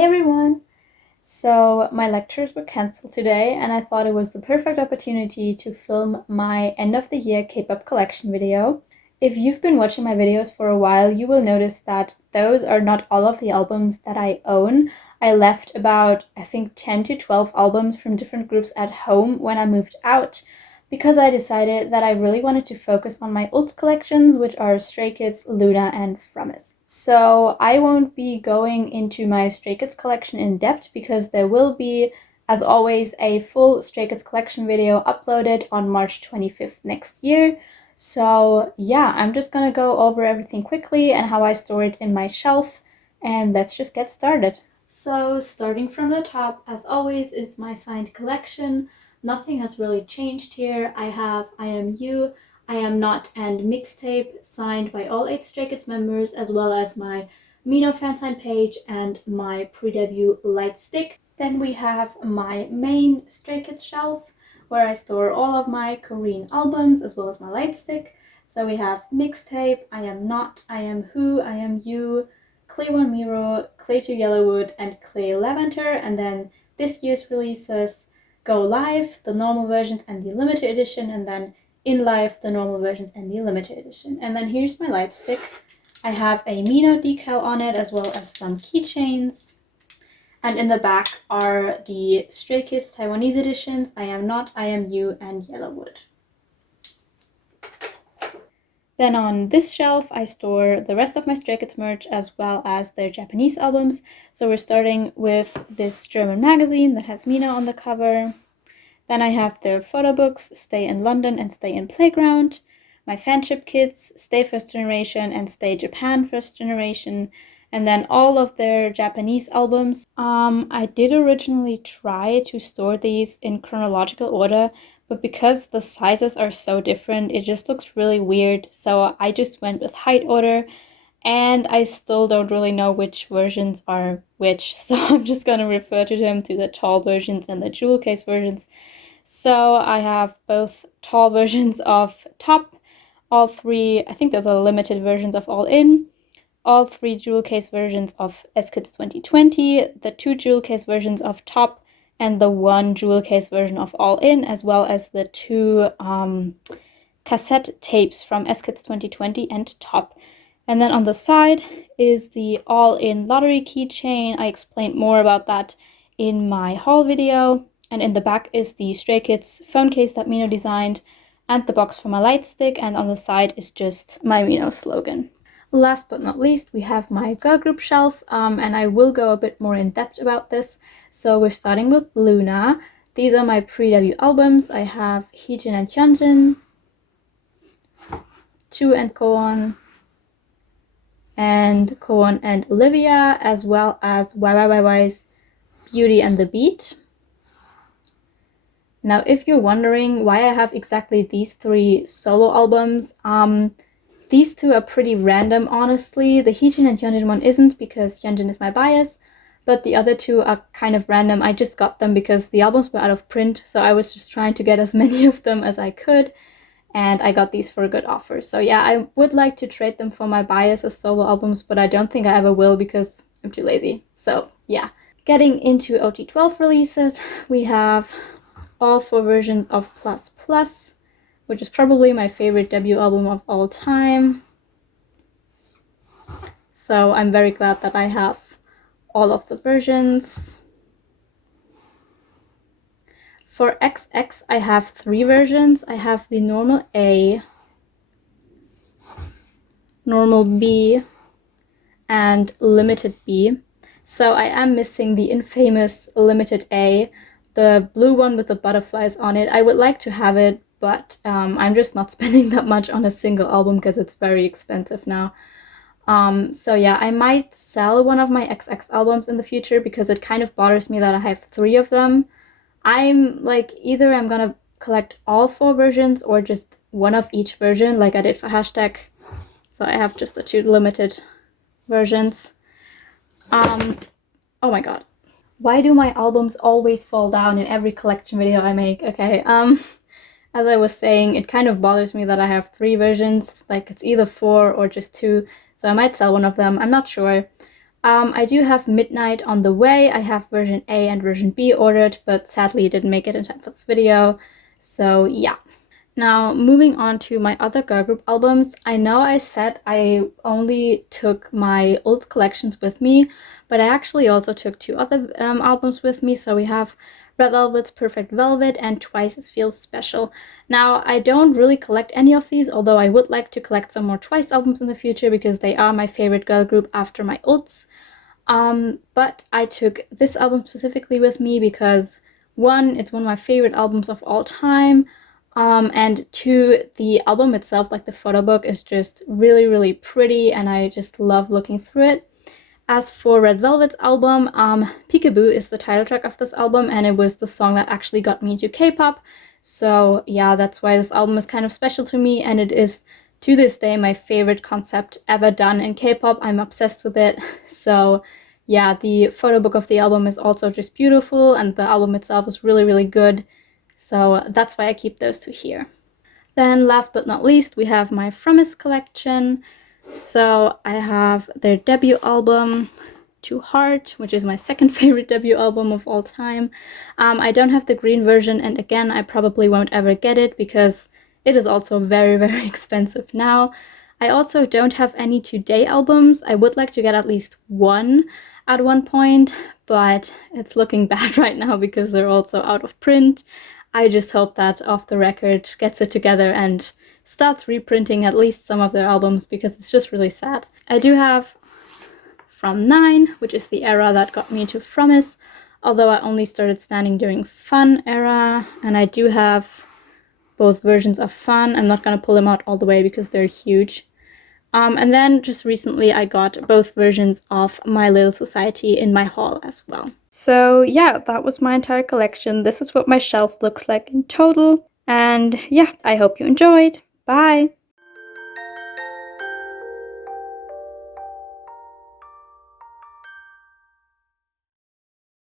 everyone! So, my lectures were cancelled today, and I thought it was the perfect opportunity to film my end of the year K-pop collection video. If you've been watching my videos for a while, you will notice that those are not all of the albums that I own. I left about, I think, 10 to 12 albums from different groups at home when I moved out, because I decided that I really wanted to focus on my old collections, which are Stray Kids, Luna, and Fromis. So I won't be going into my Stray Kids collection in depth because there will be, as always, a full Stray Kids collection video uploaded on March 25th next year. So yeah, I'm just gonna go over everything quickly and how I store it in my shelf, and let's just get started. So starting from the top, as always, is my signed collection. Nothing has really changed here. I have I Am You, I Am Not, and Mixtape signed by all 8 Stray Kids members, as well as my Mino fansign page and my pre-debut light stick. Then we have my main Stray Kids shelf, where I store all of my Korean albums, as well as my light stick. So we have Mixtape, I Am Not, I Am Who, I Am You, Clay 1 Miro, Clay 2 Yellowwood, and Clay Lavender, and then this year's releases: Go Live, the normal versions and the limited edition, and then In Live, the normal versions and the limited edition. And then here's my light stick. I have a Mino decal on it, as well as some keychains. And in the back are the Stray Kids Taiwanese editions, I Am Not, I Am You, and Yellowwood. Then on this shelf, I store the rest of my Stray Kids merch, as well as their Japanese albums. So we're starting with this German magazine that has Mina on the cover. Then I have their photo books, Stay in London and Stay in Playground, my fanship kits, Stay First Generation and Stay Japan First Generation, and then all of their Japanese albums. I did originally try to store these in chronological order, but because the sizes are so different, it just looks really weird. So I just went with height order, and I still don't really know which versions are which. So I'm just gonna refer to them to the tall versions and the jewel case versions. So I have both tall versions of Top, all 3, I think those are limited versions of All In, all 3 jewel case versions of S-Kids 2020, the 2 jewel case versions of Top, and the 1 jewel case version of All In, as well as the 2 cassette tapes from S-Kids 2020 and Top. And then on the side is the All In lottery keychain. I explained more about that in my haul video. And in the back is the Stray Kids phone case that Mino designed, and the box for my light stick, and on the side is just my Mino slogan. Last but not least, we have my girl group shelf, and I will go a bit more in depth about this. So we're starting with Luna. These are my pre-debut albums. I have Heejin and Hyunjin, Chu and Koon, and Koon and Olivia, as well as YYYY's Beauty and the Beat. Now, if you're wondering why I have exactly these 3 solo albums, these 2 are pretty random, honestly. The Heejin and Hyunjin one isn't, because Hyunjin is my bias, but the other 2 are kind of random. I just got them because the albums were out of print, so I was just trying to get as many of them as I could, and I got these for a good offer. So yeah, I would like to trade them for my bias as solo albums, but I don't think I ever will because I'm too lazy. So yeah. Getting into OT12 releases, we have all 4 versions of Plus Plus, which is probably my favorite debut album of all time. So I'm very glad that I have all of the versions. For XX, I have 3 versions. I have the normal A, normal B, and limited B. So I am missing the infamous limited A, the blue one with the butterflies on it. I would like to have it, but I'm just not spending that much on a single album because it's very expensive now. So yeah, I might sell one of my XX albums in the future because it kind of bothers me that I have 3 of them. I'm like, either I'm gonna collect all 4 versions or just one of each version, like I did for Hashtag. So I have just the 2 limited versions. Oh my god. Why do my albums always fall down in every collection video I make? Okay, as I was saying, it kind of bothers me that I have 3 versions, like it's either 4 or just 2, so I might sell one of them, I'm not sure. I do have Midnight on the way. I have version A and version B ordered, but sadly it didn't make it in time for this video. So yeah. Now, moving on to my other girl group albums, I know I said I only took my old collections with me, but I actually also took 2 other albums with me. So we have Red Velvet's Perfect Velvet and Twice as Feels Special. Now, I don't really collect any of these, although I would like to collect some more Twice albums in the future because they are my favorite girl group after my ults. But I took this album specifically with me because 1, it's one of my favorite albums of all time. And 2, the album itself, like the photo book, is just really, really pretty, and I just love looking through it. As for Red Velvet's album, Peekaboo is the title track of this album, and it was the song that actually got me into K-pop. So yeah, that's why this album is kind of special to me, and it is to this day my favorite concept ever done in K-pop. I'm obsessed with it. So yeah, the photo book of the album is also just beautiful, and the album itself is really, really good. So that's why I keep those 2 here. Then last but not least, we have my Fromis collection. So I have their debut album, To Heart, which is my second favorite debut album of all time. I don't have the green version, and again, I probably won't ever get it because it is also very, very expensive now. I also don't have any Today albums. I would like to get at least one at one point, but it's looking bad right now because they're also out of print. I just hope that Off the Record gets it together and starts reprinting at least some of their albums because it's just really sad. I do have From 9, which is the era that got me to Fromis, although I only started standing during Fun era, and I do have both versions of Fun. I'm not going to pull them out all the way because they're huge. And then just recently I got both versions of My Little Society in my haul as well. So yeah, that was my entire collection. This is what my shelf looks like in total. And yeah, I hope you enjoyed. Bye!